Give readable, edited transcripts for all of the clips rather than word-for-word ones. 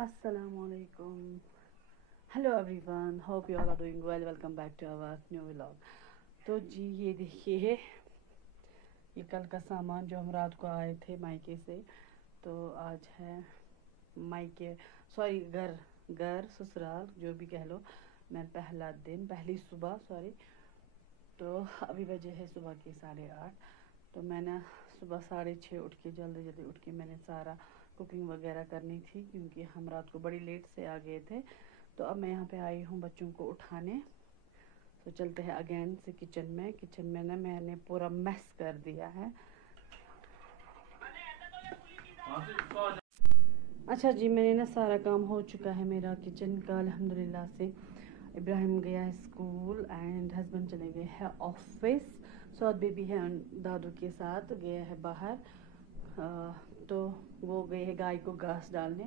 Assalamualaikum. Hello everyone, hope you all are doing well. Welcome back to our new vlog. तो जी ये देखिए, ये कल का सामान जो हम रात को आए थे मायके से, तो आज है मायके, सॉरी घर घर ससुराल जो भी कह लो, मैं पहला दिन पहली सुबह सॉरी। तो अभी बजे है सुबह के 8:30। तो मैंने सुबह 6:30 उठ के जल्दी जल्दी उठ के मैंने सारा कुकिंग वगैरह करनी थी, क्योंकि हम रात को बड़ी लेट से आ गए थे। तो अब मैं यहाँ पे आई हूँ बच्चों को उठाने। तो चलते हैं अगेन से किचन में ना मैंने पूरा मेस कर दिया है। अच्छा जी, मैंने ना सारा काम हो चुका है मेरा किचन का अल्हम्दुलिल्लाह से। इब्राहिम गया है स्कूल एंड हस्बैंड चले गए हैं ऑफिस। सौद बेबी है दादू के साथ, गया है बाहर। तो वो गए हैं गाय को घास डालने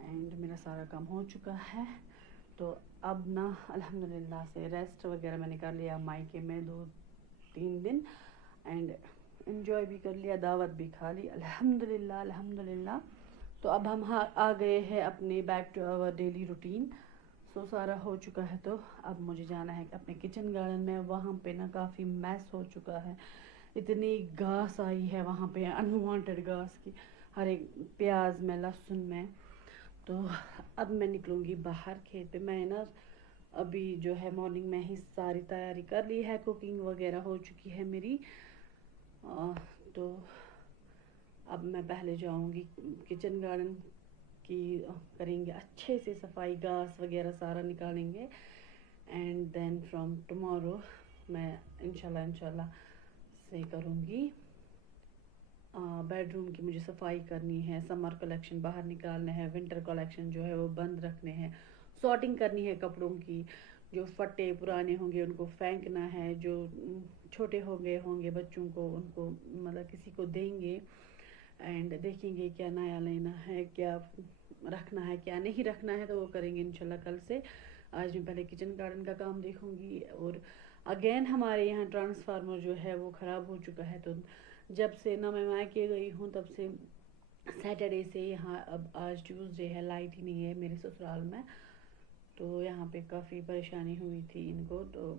एंड मेरा सारा काम हो चुका है। तो अब ना अल्हम्दुलिल्लाह से रेस्ट वगैरह मैंने कर लिया मायके में 2-3 दिन एंड एंजॉय भी कर लिया, दावत भी खा ली अल्हम्दुलिल्लाह अल्हम्दुलिल्लाह। तो अब हम आ गए हैं अपने back to our daily routine. So सारा हो चुका है, तो अब मुझे जाना है अपने किचन गार्डन में। वहाँ पे ना काफ़ी मैस हो चुका है, इतनी घास आई है वहाँ पे, अनवांटेड घास की, हर एक प्याज में लहसुन में। तो अब मैं निकलूँगी बाहर खेत पे। मैं ना अभी जो है मॉर्निंग में ही सारी तैयारी कर ली है, कुकिंग वगैरह हो चुकी है मेरी। तो अब मैं पहले जाऊँगी किचन गार्डन की, करेंगे अच्छे से सफाई, घास वगैरह सारा निकालेंगे एंड देन फ्रॉम टुमारो मैं इंशाल्लाह से करूँगी। बेडरूम की मुझे सफाई करनी है, समर कलेक्शन बाहर निकालना है, विंटर कलेक्शन जो है वो बंद रखने हैं, सॉर्टिंग करनी है कपड़ों की। जो फटे पुराने होंगे उनको फेंकना है, जो छोटे होंगे बच्चों को उनको मतलब किसी को देंगे एंड देखेंगे क्या नया लेना है, क्या रखना है क्या नहीं रखना है, तो वो करेंगे इंशाल्लाह कल से। आज मैं पहले किचन गार्डन का काम देखूंगी। और अगेन हमारे यहाँ ट्रांसफार्मर जो है वो ख़राब हो चुका है। तो जब से ना मैं मायके गई हूँ तब से सैटरडे से यहाँ, अब आज ट्यूसडे है, लाइट ही नहीं है मेरे ससुराल में। तो यहाँ पे काफ़ी परेशानी हुई थी इनको। तो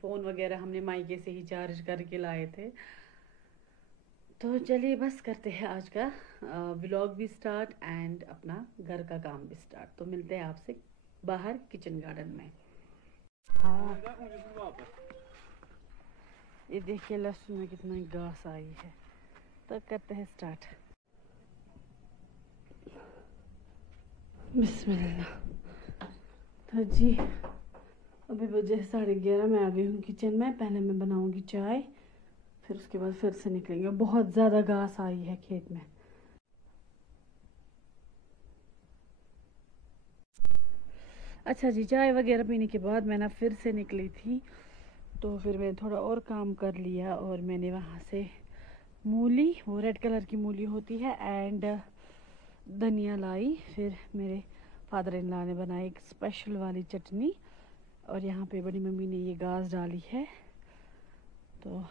फ़ोन वगैरह हमने मायके से ही चार्ज करके लाए थे। तो चलिए बस करते हैं आज का व्लॉग भी स्टार्ट एंड अपना घर का काम भी स्टार्ट। तो मिलते हैं आपसे बाहर किचन गार्डन में। हाँ, ये देखिए लहसुन में कितना घास आई है। तो करते हैं स्टार्ट। बिस्मिल्लाह। तो जी अभी बजे 11:30, मैं आ गई हूँ किचन में। पहले मैं बनाऊँगी चाय, फिर उसके बाद फिर से निकलेंगे। बहुत ज़्यादा घास आई है खेत में। अच्छा जी, चाय वगैरह पीने के बाद मैं ना फिर से निकली थी। तो फिर मैंने थोड़ा और काम कर लिया और मैंने वहाँ से मूली, वो रेड कलर की मूली होती है, एंड धनिया लाई। फिर मेरे फादर इन लॉ ने बनाई एक स्पेशल वाली चटनी, और यहाँ पे बड़ी मम्मी ने ये घास डाली है। तो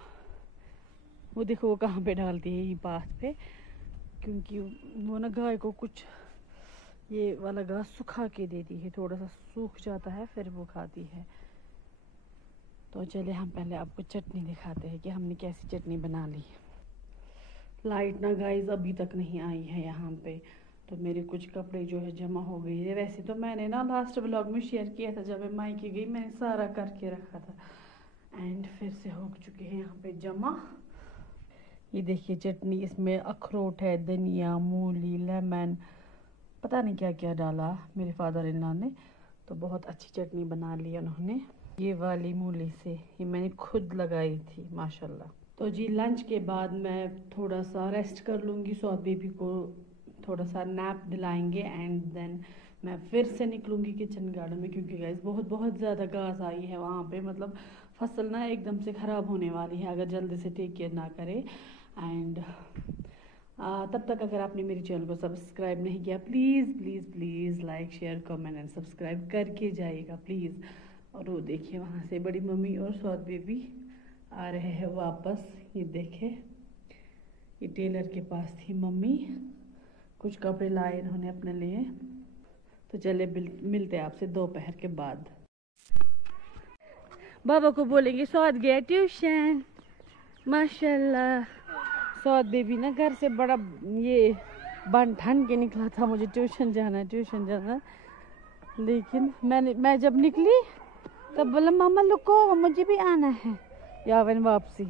वो देखो वो कहाँ पे डालती है, ये पास पे, क्योंकि वो ना गाय को कुछ ये वाला घास सुखा के देती है, थोड़ा सा सूख जाता है फिर वो खाती है। तो चले हम पहले आपको चटनी दिखाते हैं कि हमने कैसी चटनी बना ली। लाइट ना गाइस अभी तक नहीं आई है यहाँ पे। तो मेरे कुछ कपड़े जो है जमा हो गई है। वैसे तो मैंने ना लास्ट व्लॉग में शेयर किया था, जब मैं मायके गई मैंने सारा करके रखा था एंड फिर से हो चुके हैं यहाँ पे जमा। ये देखिए चटनी, इसमें अखरोट है, धनिया, मूली, लेमन, पता नहीं क्या क्या डाला मेरे फादर इन लॉ ने। तो बहुत अच्छी चटनी बना ली उन्होंने। ये वाली मूली से, ये मैंने खुद लगाई थी माशाल्लाह। तो जी लंच के बाद मैं थोड़ा सा रेस्ट कर लूँगी, सौद बेबी को थोड़ा सा नैप दिलाएंगे एंड देन मैं फिर से निकलूँगी किचन गार्डन में, क्योंकि गाइस बहुत बहुत ज़्यादा घास आई है वहाँ पे। मतलब फसल ना एकदम से ख़राब होने वाली है अगर जल्दी से टेक केयर ना करे। एंड तब तक अगर आपने मेरे चैनल को सब्सक्राइब नहीं किया, please please please like share comment and subscribe करके जाइएगा प्लीज़। और वो देखिए वहाँ से बड़ी मम्मी और सौद बेबी आ रहे हैं वापस। ये देखे, ये टेलर के पास थी मम्मी, कुछ कपड़े लाए इन्होंने अपने लिए। तो चले मिलते हैं आपसे दोपहर के बाद। बाबा को बोलेंगे सौद गया ट्यूशन। माशाल्लाह सौद बेबी ना घर से बड़ा ये बन ठन के निकला था, मुझे ट्यूशन जाना ट्यूशन जाना। लेकिन मैं जब निकली तब बोला मामा लुको मुझे भी आना है। यावन वापसी